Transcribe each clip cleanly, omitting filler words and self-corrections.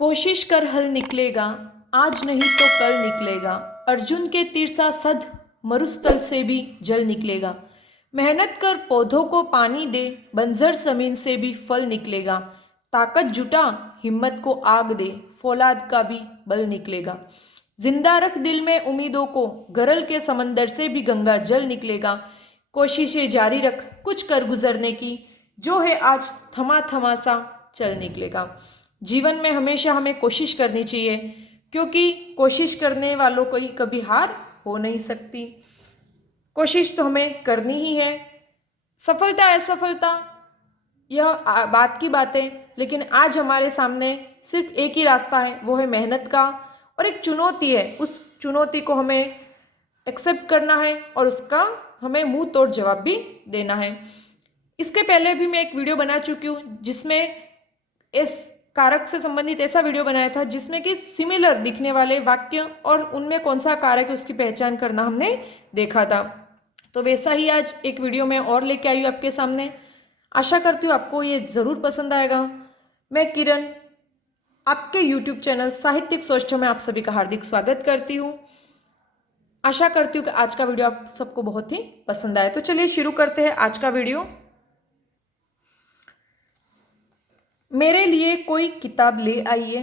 कोशिश कर हल निकलेगा, आज नहीं तो कल निकलेगा। अर्जुन के तीर सा सध, मरुस्थल से भी जल निकलेगा। मेहनत कर पौधों को पानी दे, बंजर जमीन से भी फल निकलेगा। ताकत जुटा, हिम्मत को आग दे, फौलाद का भी बल निकलेगा। जिंदा रख दिल में उम्मीदों को, गरल के समंदर से भी गंगा जल निकलेगा। कोशिशें जारी रख, कुछ कर गुजरने की, जो है आज थमा थमा सा चल निकलेगा। जीवन में हमेशा हमें कोशिश करनी चाहिए, क्योंकि कोशिश करने वालों को ही कभी हार हो नहीं सकती। कोशिश तो हमें करनी ही है। सफलता असफलता यह बात की बात है, लेकिन आज हमारे सामने सिर्फ एक ही रास्ता है, वो है मेहनत का। और एक चुनौती है, उस चुनौती को हमें एक्सेप्ट करना है और उसका हमें मुंह तोड़ जवाब भी देना है। इसके पहले भी मैं एक वीडियो बना चुकी हूँ, जिसमें इस कारक से संबंधित ऐसा वीडियो बनाया था जिसमें कि सिमिलर दिखने वाले वाक्य और उनमें कौन सा कारक है उसकी पहचान करना हमने देखा था। तो वैसा ही आज एक वीडियो में और लेके आई हूँ आपके सामने। आशा करती हूँ आपको ये ज़रूर पसंद आएगा। मैं किरण, आपके YouTube चैनल साहित्यिक सोष्ठ में आप सभी का हार्दिक स्वागत करती हूँ। आशा करती हूँ कि आज का वीडियो आप सबको बहुत ही पसंद आए। तो चलिए शुरू करते हैं आज का वीडियो। मेरे लिए कोई किताब ले आइए।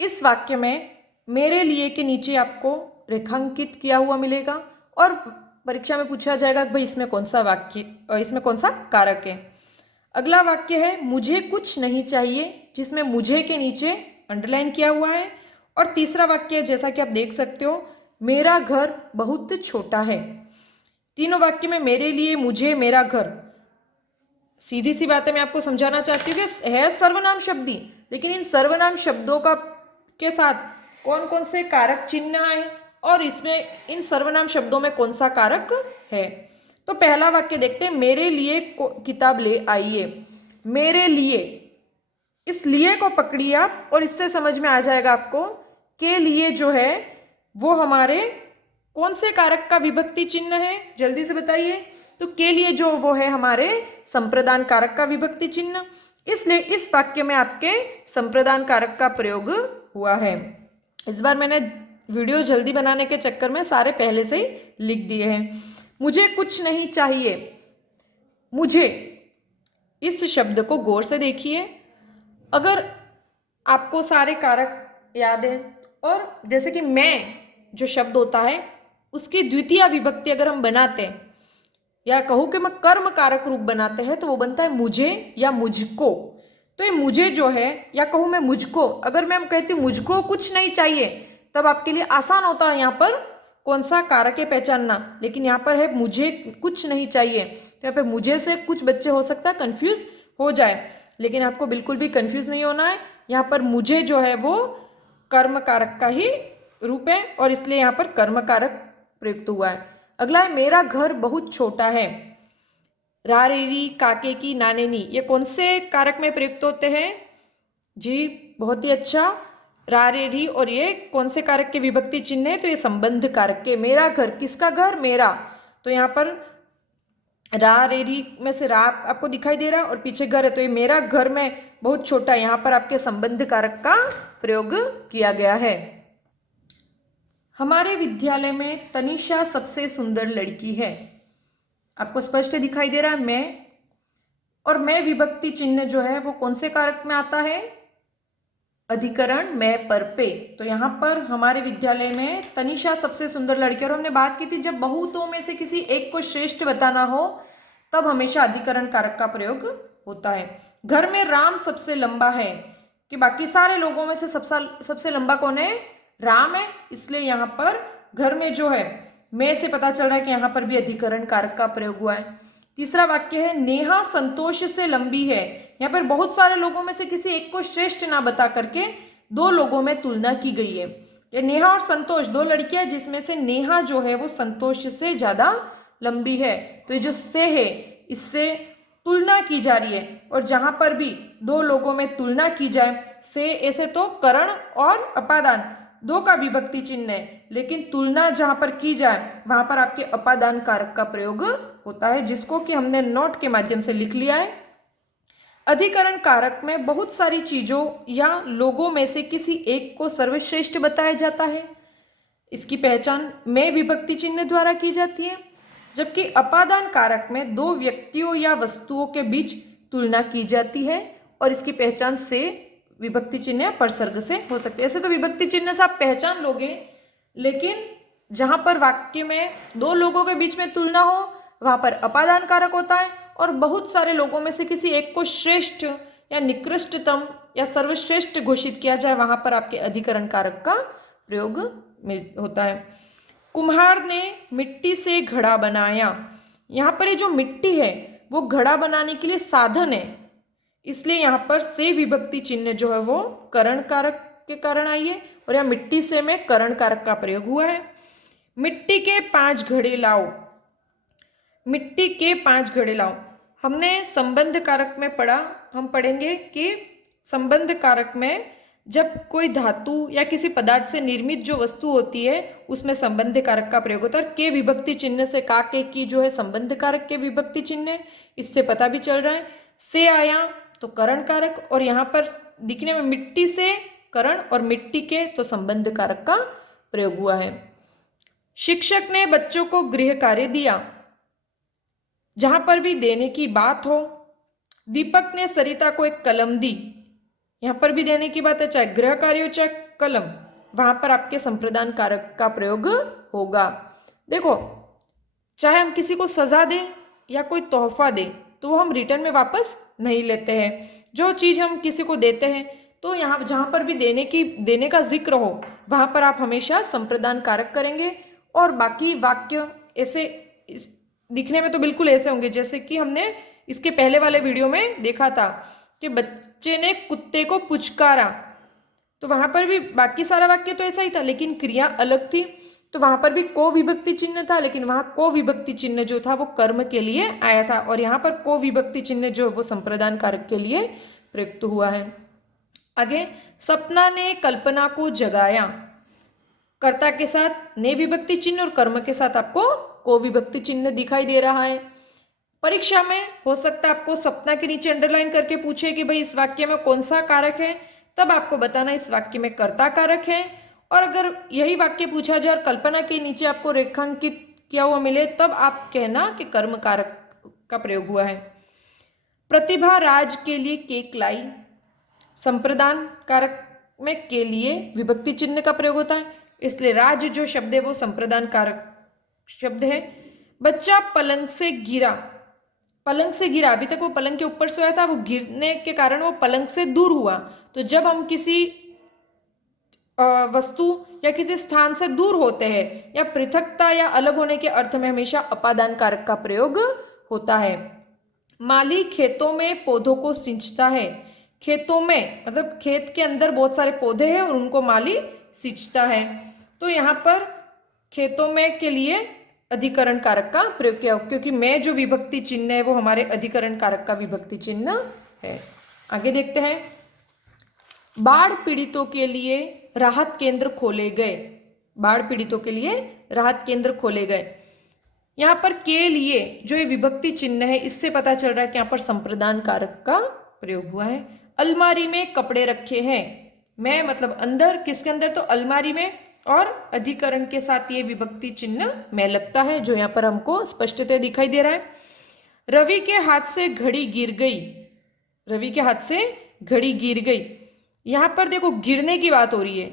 इस वाक्य में मेरे लिए के नीचे आपको रेखांकित किया हुआ मिलेगा और परीक्षा में पूछा जाएगा कि भाई इसमें कौन सा वाक्य, इसमें कौन सा कारक है। अगला वाक्य है मुझे कुछ नहीं चाहिए, जिसमें मुझे के नीचे अंडरलाइन किया हुआ है। और तीसरा वाक्य जैसा कि आप देख सकते हो, मेरा घर बहुत छोटा है। तीनों वाक्य में मेरे लिए, मुझे, मेरा घर, सीधी सी बात है, मैं आपको समझाना चाहती हूँ कि है सर्वनाम शब्दी, लेकिन इन सर्वनाम शब्दों का के साथ कौन कौन से कारक चिन्ह है और इसमें इन सर्वनाम शब्दों में कौन सा कारक है। तो पहला वाक्य देखते हैं, मेरे लिए किताब ले आइए। मेरे लिए, इस लिए को पकड़िए आप और इससे समझ में आ जाएगा आपको के लिए जो है वो हमारे कौन से कारक का विभक्ति चिन्ह है, जल्दी से बताइए। तो के लिए जो वो है हमारे संप्रदान कारक का विभक्ति चिन्ह, इसलिए इस वाक्य में आपके संप्रदान कारक का प्रयोग हुआ है। इस बार मैंने वीडियो जल्दी बनाने के चक्कर में सारे पहले से ही लिख दिए हैं। मुझे कुछ नहीं चाहिए। मुझे, इस शब्द को गौर से देखिए। अगर आपको सारे कारक याद है और जैसे कि मैं जो शब्द होता है उसकी द्वितीय विभक्ति अगर हम बनाते हैं या कहूँ कि मैं कर्म कारक रूप बनाते हैं तो वो बनता है मुझे या मुझको। तो ये मुझे जो है या कहूँ मैं मुझको, अगर मैं कहती हूँ मुझको कुछ नहीं चाहिए तब आपके लिए आसान होता है यहाँ पर कौन सा कारक है पहचानना। लेकिन यहाँ पर है मुझे कुछ नहीं चाहिए, तो यहाँ पे मुझे से कुछ बच्चे हो सकता है कंफ्यूज हो जाए, लेकिन आपको बिल्कुल भी कंफ्यूज नहीं होना है। यहाँ पर मुझे जो है वो कर्म कारक का ही रूप है और इसलिए यहाँ पर कर्म कारक प्रयुक्त हुआ है। अगला है मेरा घर बहुत छोटा है। रा रेरी, काके की, नाने नी, ये कौन से कारक में प्रयुक्त होते हैं जी? बहुत ही अच्छा, रा रेरी। और ये कौन से कारक के विभक्ति चिन्ह है? तो ये संबंध कारक के। मेरा घर, किसका घर? मेरा। तो यहाँ पर रा रेरी में से रा आपको दिखाई दे रहा है और पीछे घर है, तो ये मेरा घर में बहुत छोटा, यहाँ पर आपके संबंध कारक का प्रयोग किया गया है। हमारे विद्यालय में तनिषा सबसे सुंदर लड़की है। आपको स्पष्ट दिखाई दे रहा है मैं, और मैं विभक्ति चिन्ह जो है वो कौन से कारक में आता है? अधिकरण मैं पर पे। तो यहाँ पर हमारे विद्यालय में तनिषा सबसे सुंदर लड़की, और हमने बात की थी जब बहुतों में से किसी एक को श्रेष्ठ बताना हो तब हमेशा अधिकरण कारक का प्रयोग होता है। घर में राम सबसे लंबा है, कि बाकी सारे लोगों में से सबसे लंबा कौन है? राम है, इसलिए यहाँ पर घर में जो है मैं से पता चल रहा है कि यहाँ पर भी अधिकरण कारक का प्रयोग हुआ है। तीसरा वाक्य है नेहा संतोष से लंबी है। यहाँ पर बहुत सारे लोगों में से किसी एक को श्रेष्ठ ना बता करके दो लोगों में तुलना की गई है। ये नेहा और संतोष दो लड़कियां, जिसमें से नेहा जो है वो संतोष से ज्यादा लंबी है, तो ये जो से है इससे तुलना की जा रही है। और जहां पर भी दो लोगों में तुलना की जाए, से ऐसे तो करण और अपादान दो का विभक्ति चिन्ह है, लेकिन तुलना जहां पर की जाए वहां पर आपके अपादान कारक का प्रयोग होता है, जिसको कि हमने नोट के माध्यम से लिख लिया है। अधिकरण कारक में बहुत सारी चीजों या लोगों में से किसी एक को सर्वश्रेष्ठ बताया जाता है। इसकी पहचान में विभक्ति चिन्ह द्वारा की जाती है। जबकि अपादान कारक में दो व्यक्तियों या वस्तुओं के बीच तुलना की जाती है और इसकी पहचान से विभक्ति चिन्ह या परसर्ग से हो सकती है। ऐसे तो विभक्ति चिन्ह से आप पहचान लोगे, लेकिन जहां पर वाक्य में दो लोगों के बीच में तुलना हो वहां पर अपादान कारक होता है, और बहुत सारे लोगों में से किसी एक को श्रेष्ठ या निकृष्टतम या सर्वश्रेष्ठ घोषित किया जाए वहां पर आपके अधिकरण कारक का प्रयोग होता है। कुम्हार ने मिट्टी से घड़ा बनाया। यहाँ पर ये जो मिट्टी है वो घड़ा बनाने के लिए साधन है, इसलिए यहाँ पर से विभक्ति चिन्ह जो है वो करण कारक के कारण आई है, और यहाँ मिट्टी से में करण कारक का प्रयोग हुआ है। मिट्टी के 5 घड़े लाओ। मिट्टी के 5 घड़े लाओ, हमने संबंध कारक में पढ़ा। हम पढ़ेंगे कि संबंध कारक में जब कोई धातु या किसी पदार्थ से निर्मित जो वस्तु होती है उसमें संबंध कारक का प्रयोग होता है। के विभक्ति चिन्ह से का के की जो है संबंध कारक के विभक्ति चिन्ह है, इससे पता भी चल रहा है। से आया तो करण कारक, और यहाँ पर दिखने में मिट्टी से करण और मिट्टी के तो संबंध कारक का प्रयोग हुआ है। शिक्षक ने बच्चों को गृह कार्य दिया। जहां पर भी देने की बात हो, दीपक ने सरिता को एक कलम दी। यहां पर भी देने की बात है, चाहे गृह कार्य हो चाहे कलम, वहां पर आपके संप्रदान कारक का प्रयोग होगा। देखो, चाहे हम किसी को सजा दें या कोई तोहफा दें तो वो हम रिटर्न में वापस नहीं लेते हैं। जो चीज हम किसी को देते हैं तो यहाँ जहां पर भी देने का जिक्र हो वहां पर आप हमेशा संप्रदान कारक करेंगे, और बाकी वाक्य ऐसे दिखने में तो बिल्कुल ऐसे होंगे जैसे कि हमने इसके पहले वाले वीडियो में देखा था कि बच्चे ने कुत्ते को पुचकारा, तो वहां पर भी बाकी सारा वाक्य तो ऐसा ही था लेकिन क्रिया अलग थी। तो वहां पर भी को विभक्ति चिन्ह था, लेकिन वहां को विभक्ति चिन्ह जो था वो कर्म के लिए आया था, और यहाँ पर को विभक्ति चिन्ह जो वो संप्रदान कारक के लिए प्रयुक्त हुआ है। आगे, सपना ने कल्पना को जगाया। कर्ता के साथ ने विभक्ति चिन्ह और कर्म के साथ आपको को विभक्ति चिन्ह दिखाई दे रहा है। परीक्षा में हो सकता है आपको सपना के नीचे अंडरलाइन करके पूछे कि भाई इस वाक्य में कौन सा कारक है, तब आपको बताना इस वाक्य में कर्ता कारक है। और अगर यही वाक्य पूछा जाए और कल्पना के नीचे आपको रेखांकित किया हुआ मिले तब आप कहना कि कर्म कारक का प्रयोग हुआ है। प्रतिभा राज के लिए केक लाई। संप्रदान कारक में के लिए विभक्ति चिन्ह का प्रयोग होता है, इसलिए राज जो शब्द है वो संप्रदान कारक शब्द है। बच्चा पलंग से गिरा। पलंग से गिरा, अभी तक वो पलंग के ऊपर सोया था, वो गिरने के कारण वो पलंग से दूर हुआ। तो जब हम किसी वस्तु या किसी स्थान से दूर होते हैं या पृथकता या अलग होने के अर्थ में हमेशा अपादान कारक का प्रयोग होता है। माली खेतों में पौधों को सींचता है। खेतों में मतलब खेत के अंदर बहुत सारे पौधे हैं और उनको माली सींचता है, तो यहाँ पर खेतों में के लिए अधिकरण कारक का प्रयोग किया, क्योंकि मैं जो विभक्ति चिन्ह है वो हमारे अधिकरण कारक का विभक्ति चिन्ह है। आगे देखते हैं। बाढ़ पीड़ितों के लिए राहत केंद्र खोले गए। बाढ़ पीड़ितों के लिए राहत केंद्र खोले गए। यहाँ पर के लिए जो ये विभक्ति चिन्ह है इससे पता चल रहा है कि यहाँ पर संप्रदान कारक का प्रयोग हुआ है। अलमारी में कपड़े रखे हैं। मैं मतलब अंदर, किसके अंदर, तो अलमारी में, और अधिकरण के साथ ये विभक्ति चिन्ह में लगता है जो यहाँ पर हमको स्पष्टतः दिखाई दे रहा है। रवि के हाथ से घड़ी गिर गई। रवि के हाथ से घड़ी गिर गई। यहाँ पर देखो गिरने की बात हो रही है,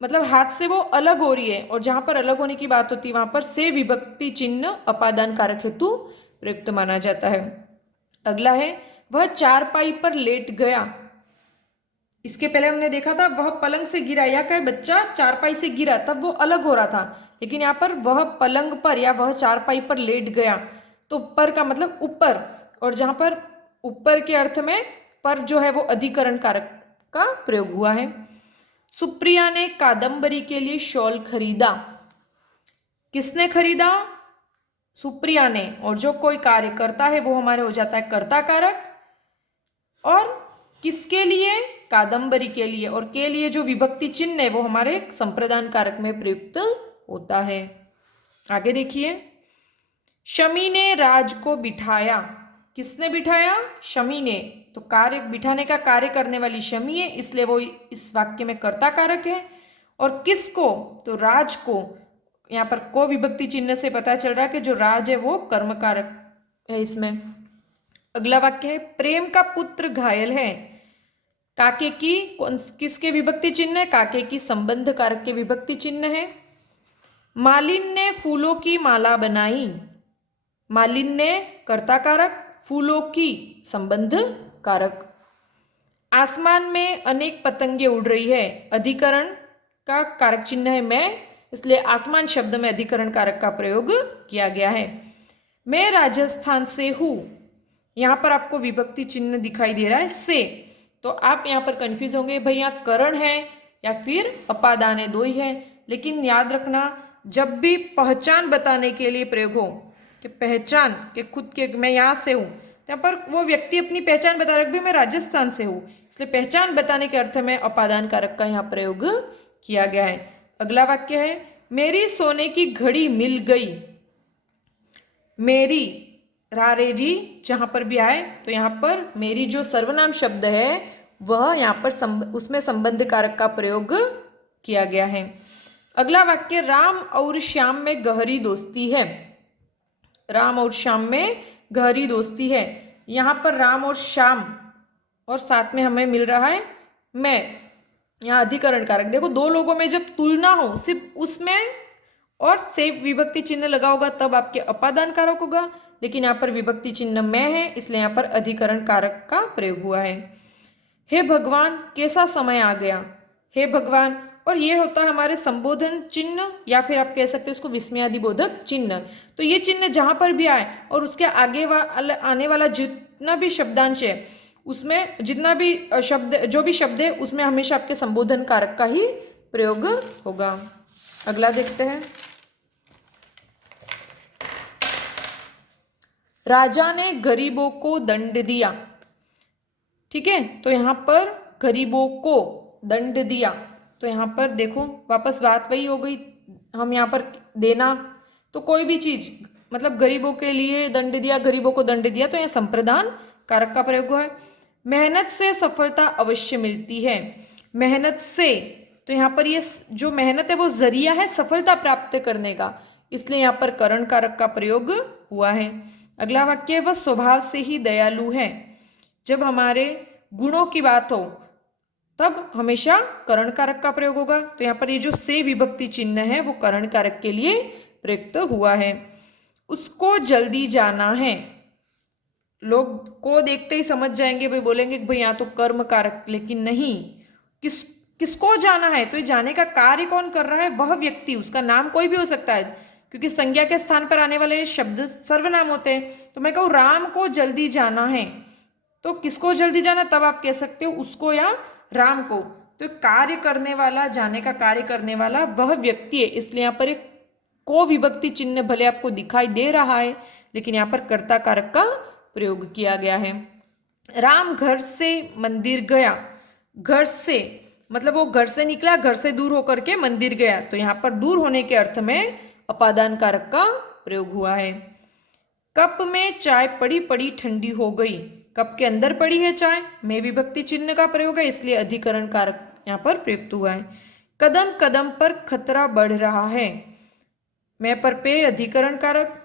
मतलब हाथ से वो अलग हो रही है, और जहां पर अलग होने की बात होती है वहां पर से विभक्ति चिन्ह अपादान कारक हेतु प्रयुक्त माना जाता है। अगला है, वह चारपाई पर लेट गया। इसके पहले हमने देखा था वह पलंग से गिरा, या क्या बच्चा चारपाई से गिरा, तब वो अलग हो रहा था, लेकिन यहाँ पर वह पलंग पर या वह चारपाई पर लेट गया, तो पर का मतलब ऊपर, और जहां पर ऊपर के अर्थ में पर जो है वो अधिकरण कारक का प्रयोग हुआ है। सुप्रिया ने कादंबरी के लिए शॉल खरीदा। किसने खरीदा? सुप्रिया ने, और जो कोई कार्य करता है वो हमारे हो जाता है कर्ता कारक, और किसके लिए? कादंबरी के लिए, और के लिए जो विभक्ति चिन्ह है वो हमारे संप्रदान कारक में प्रयुक्त होता है। आगे देखिए, शमी ने राज को बिठाया। किसने बिठाया? शमी ने। तो कार्य बिठाने का कार्य करने वाली शमी है, इसलिए वो इस वाक्य में कर्ता कारक है। और किसको? तो राज को। यहाँ पर को विभक्ति चिन्ह से पता चल रहा है कि जो राज है वो कर्म कारक है इसमें। अगला वाक्य है प्रेम का पुत्र घायल है। काके की किसके विभक्ति चिन्ह है? काके की संबंध कारक के विभक्ति चिन्ह है। मालिन ने फूलों की माला बनाई। मालिन ने कर्ता कारक, फूलों की संबंध कारक। आसमान में अनेक पतंगे उड़ रही है। अधिकरण का कारक चिन्ह है मैं, इसलिए आसमान शब्द में अधिकरण कारक का प्रयोग किया गया है। मैं राजस्थान से हूं। यहां पर आपको विभक्ति चिन्ह दिखाई दे रहा है से, तो आप यहां पर कंफ्यूज होंगे भाई यहाँ करण है या फिर अपादान है, दो ही है। लेकिन याद रखना जब भी पहचान बताने के लिए प्रयोग हो कि पहचान के खुद के मैं यहाँ से हूँ, यहाँ पर वो व्यक्ति अपनी पहचान बता रहा है मैं राजस्थान से हूँ, इसलिए पहचान बताने के अर्थ में अपादान कारक का यहाँ प्रयोग किया गया है। अगला वाक्य है मेरी सोने की घड़ी मिल गई। मेरी रारेरी जहां पर भी आए तो यहाँ पर मेरी जो सर्वनाम शब्द है वह यहाँ पर उसमें संबंध कारक का प्रयोग किया गया है। अगला वाक्य राम और श्याम में गहरी दोस्ती है। राम और श्याम में गहरी दोस्ती है। यहाँ पर राम और श्याम और साथ में हमें मिल रहा है मैं, यहाँ अधिकरण कारक। देखो दो लोगों में जब तुलना हो सिर्फ उसमें और से विभक्ति चिन्ह लगा होगा तब आपके अपादान कारक होगा, लेकिन यहाँ पर विभक्ति चिन्ह मैं है इसलिए यहाँ पर अधिकरण कारक का प्रयोग हुआ है। हे भगवान कैसा समय आ गया। हे भगवान, और ये होता है हमारे संबोधन चिन्ह या फिर आप कह सकते हो उसको विस्मयादिबोधक चिन्ह। तो ये चिन्ह जहां पर भी आए और उसके आगे आने वाला जितना भी शब्दांश है उसमें जितना भी शब्द जो भी शब्द है उसमें हमेशा आपके संबोधन कारक का ही प्रयोग होगा। अगला देखते हैं। राजा ने गरीबों को दंड दिया। ठीक है, तो यहाँ पर गरीबों को दंड दिया, तो यहाँ पर देखो वापस बात वही हो गई। हम यहाँ पर देना तो कोई भी चीज मतलब गरीबों के लिए दंड दिया, गरीबों को दंड दिया, तो यहाँ संप्रदान कारक का प्रयोग हुआ है। मेहनत से सफलता अवश्य मिलती है। मेहनत से, तो यहाँ पर ये जो मेहनत है वो जरिया है सफलता प्राप्त करने का, इसलिए यहाँ पर करण कारक का प्रयोग हुआ है। अगला वाक्य वह स्वभाव से ही दयालु है। जब हमारे गुणों की बात हो तब हमेशा करण कारक का प्रयोग होगा, तो यहाँ पर ये जो से विभक्ति चिन्ह है वो करण कारक के लिए प्रयुक्त हुआ है। उसको जल्दी जाना है। लोग को देखते ही समझ जाएंगे भाई, बोलेंगे भाई यहाँ तो कर्म कारक, लेकिन नहीं। किसको जाना है, तो ये जाने का कार्य कौन कर रहा है? वह व्यक्ति, उसका नाम कोई भी हो सकता है क्योंकि संज्ञा के स्थान पर आने वाले शब्द सर्वनाम होते हैं। तो मैं कहूँ राम को जल्दी जाना है, तो किसको जल्दी जाना, तब आप कह सकते हो उसको या राम को। तो कार्य करने वाला, जाने का कार्य करने वाला वह व्यक्ति है, इसलिए यहाँ पर एक को विभक्ति चिन्ह भले आपको दिखाई दे रहा है लेकिन यहाँ पर कर्ता कारक का प्रयोग किया गया है। राम घर से मंदिर गया। घर से मतलब वो घर से निकला, घर से दूर होकर के मंदिर गया, तो यहाँ पर दूर होने के अर्थ में अपादान कारक का प्रयोग हुआ है। कप में चाय पड़ी पड़ी ठंडी हो गई। कप के अंदर पड़ी है चाय, में विभक्ति चिन्ह का प्रयोग है इसलिए अधिकरण कारक यहाँ पर प्रयुक्त हुआ है। कदम कदम पर खतरा बढ़ रहा है। मैं पर पे अधिकरण कारक।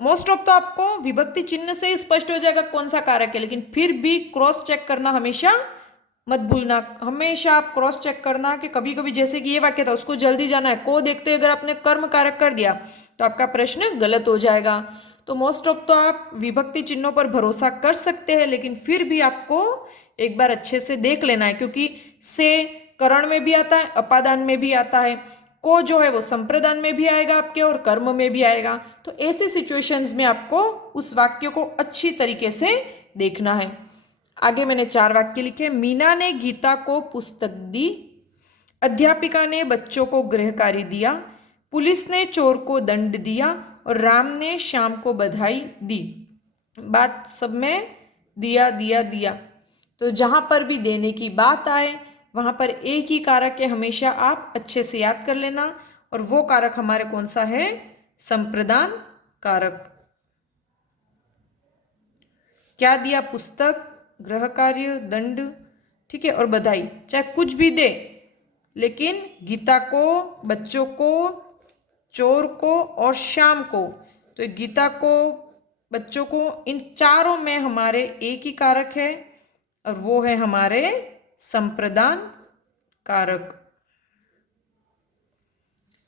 मोस्ट ऑफ तो आपको विभक्ति चिन्ह से स्पष्ट हो जाएगा कौन सा कारक है, लेकिन फिर भी क्रॉस चेक करना हमेशा मत भूलना। हमेशा आप क्रॉस चेक करना कि कभी कभी जैसे कि ये वाक्य था उसको जल्दी जाना है, को देखते अगर आपने कर्म कारक कर दिया तो आपका प्रश्न गलत हो जाएगा। तो मोस्ट ऑफ तो आप विभक्ति चिन्हों पर भरोसा कर सकते हैं, लेकिन फिर भी आपको एक बार अच्छे से देख लेना है क्योंकि से करण में भी आता है, अपादान में भी आता है, को जो है वो संप्रदान में भी आएगा आपके और कर्म में भी आएगा। तो ऐसी सिचुएशंस में आपको उस वाक्य को अच्छी तरीके से देखना है। आगे मैंने 4 वाक्य लिखे। मीना ने गीता को पुस्तक दी। अध्यापिका ने बच्चों को गृह कार्य दिया। पुलिस ने चोर को दंड दिया और राम ने श्याम को बधाई दी। बात सब में दिया दिया दिया, तो जहां पर भी देने की बात आए वहां पर एक ही कारक है, हमेशा आप अच्छे से याद कर लेना, और वो कारक हमारे कौन सा है? संप्रदान कारक। क्या दिया? पुस्तक, गृह कार्य, दंड, ठीक है, और बधाई। चाहे कुछ भी दे, लेकिन गीता को, बच्चों को, चोर को और श्याम को, तो गीता को, बच्चों को, इन चारों में हमारे एक ही कारक है और वो है हमारे संप्रदान कारक।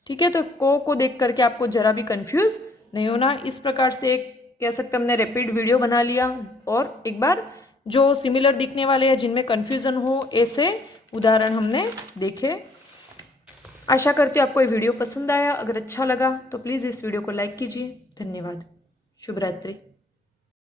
ठीक है, तो को देख करके आपको जरा भी कंफ्यूज नहीं होना। इस प्रकार से एक कह सकते हमने रैपिड वीडियो बना लिया और एक बार जो सिमिलर दिखने वाले हैं, जिनमें कंफ्यूजन हो, ऐसे उदाहरण हमने देखे। आशा करती हूँ आपको ये वीडियो पसंद आया। अगर अच्छा लगा तो प्लीज़ इस वीडियो को लाइक कीजिए। धन्यवाद। शुभ रात्रि।